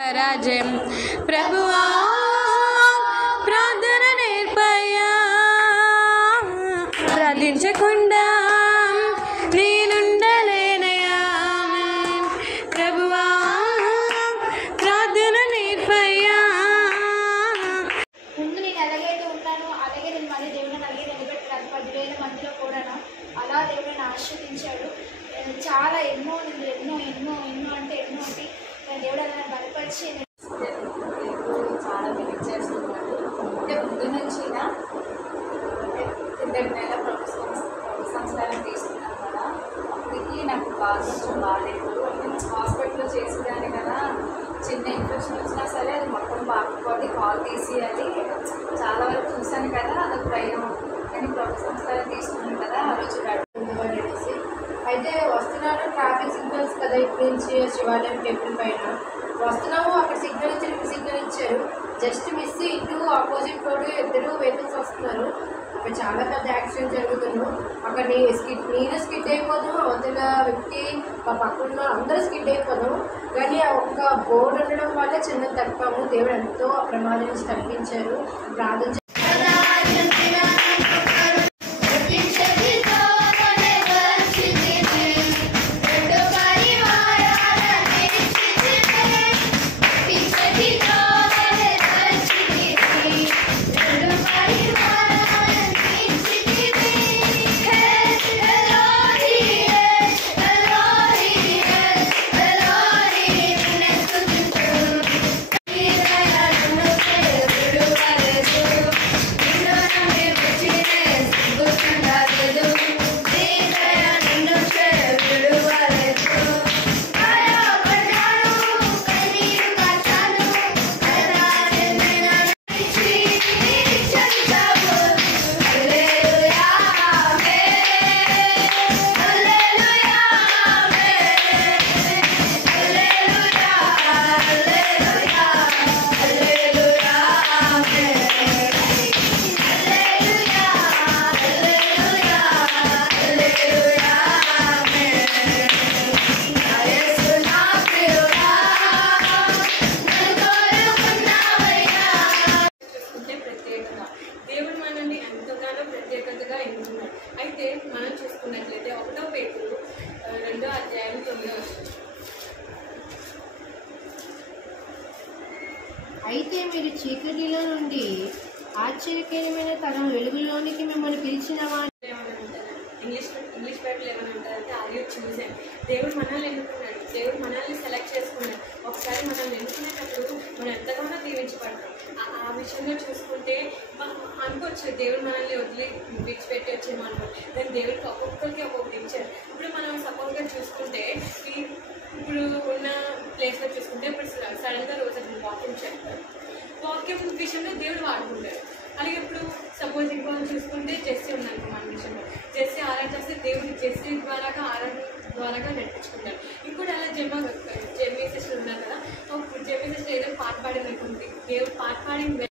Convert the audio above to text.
రాజ్యం ప్రభువా ప్రార్థన నేర్పయ్యా, ప్రార్థించకుండా నేనుండలేనయ్యా. ప్రభువా ప్రార్థన నేర్పయ్యా. ముందు నేను ఎలాగైతే ఉన్నానో అలాగే నేను మళ్ళీ దేవుడిని అలాగే నిలబెట్టాను. 10,000 మందిలో కూడా అలా దేవుడిని ఆశ్రయించాడు. చాలా ఎన్నో అంటే దేవుడు అలా బలపరిచి చాలా వెయిట్ చేస్తున్నాడు. అంటే ముందు నుంచి 2 నెలల ప్రభుత్వ సంస్కారం తీసుకున్నాను కదా, అప్పటికి నాకు కొంచెం బాగాలేదు. అంటే హాస్పిటల్లో చేసేదాన్ని కదా, చిన్న ఇన్ఫెక్షన్ వచ్చినా సరే అది మొత్తం బాగుపడి కాల్ తీసేయాలి. చాలా వరకు చూశాను కదా, అదొక భయం. కానీ ప్రభుత్వ సంస్కారం తీసుకున్నాను కదా, ఆ రోజు అనేసి అయితే వస్తున్నాను. ట్రాఫిక్ సిగ్నల్స్ కదా ఇప్పటి నుంచి శివాలయం టెంపుల్ పైన వస్తున్నాము. అక్కడ సిగ్నల్ ఇచ్చారు, ఇక్కడ సిగ్నల్ ఇచ్చారు. జస్ట్ మిస్ ఇటు ఆపోజిట్ రోడ్ 2 వెహికల్స్ వస్తున్నారు. అక్కడ చాలా పెద్ద యాక్సిడెంట్ జరుగుతున్నాను. అక్కడ నేను స్కిడ్ అయిపోదాం, అవతల వ్యక్తి మా పక్కన అందరూ స్కిడ్ అయిపోదాం. కానీ ఆ ఒక్క బోర్డు ఉండడం వల్ల చిన్న తప్పాము. దేవుడు ఎంతో ప్రమాదం నుంచి తప్పించారు. ప్రార్థన దేవుడు మనల్ని ఎంతగానో ప్రత్యేకతగా ఎన్నుకున్నాడు. అయితే మనం చూసుకున్నట్లయితే 1 పేతురు 2వ అధ్యాయం 9వ వచనం. అయితే మీరు చీకటిలో నుండి ఆశ్చర్యకరమైన తన వెలుగులోనికి మిమ్మల్ని పిలిచిన వారు ఇంగ్లీష్ బైబిల్ ఏమైనా ఉంటారంటే అది చూసాను. దేవుడు మనల్ని ఎన్నుకున్నాడు, దేవుడు మనల్ని సెలెక్ట్ చేసుకున్నాడు. ఒకసారి మనల్ని ఎన్నుకునేటప్పుడు మనం ఎంతగానో దీవించబడతాం. ఆ విషయంలో చూసుకుంటే అనుకోవచ్చు దేవుడు మనల్ని వదిలి విడిచిపెట్టి వచ్చేమో అనుకోండి. కానీ దేవుడికి ఒక్కొక్కరికి ఒక్కొక్కటి ఇచ్చారు. ఇప్పుడు మనం సపోజ్గా చూసుకుంటే ఇప్పుడు ఉన్న ప్లేస్లో చూసుకుంటే ఇప్పుడు సడన్గా రోజు వాక్యం చెప్తారు. వాక్యం విషయంలో దేవుడు వాడుకుంటారు. అలాగే ఇప్పుడు సపోజ్ ఇంకో చూసుకుంటే జెస్సీ ఉందనుకో, మన విషయంలో జెస్సీ ఆరాధన చేస్తే దేవుడు జెస్సీ ద్వారాగా నడిపించుకుంటారు. ఇంకోటి అలా జెమ్మీ సిస్టర్ ఉన్నారు కదా, జెమ్మీ సిస్టర్ ఏదో పాట పాడినట్టుంది. దేవుడు పాట పాడి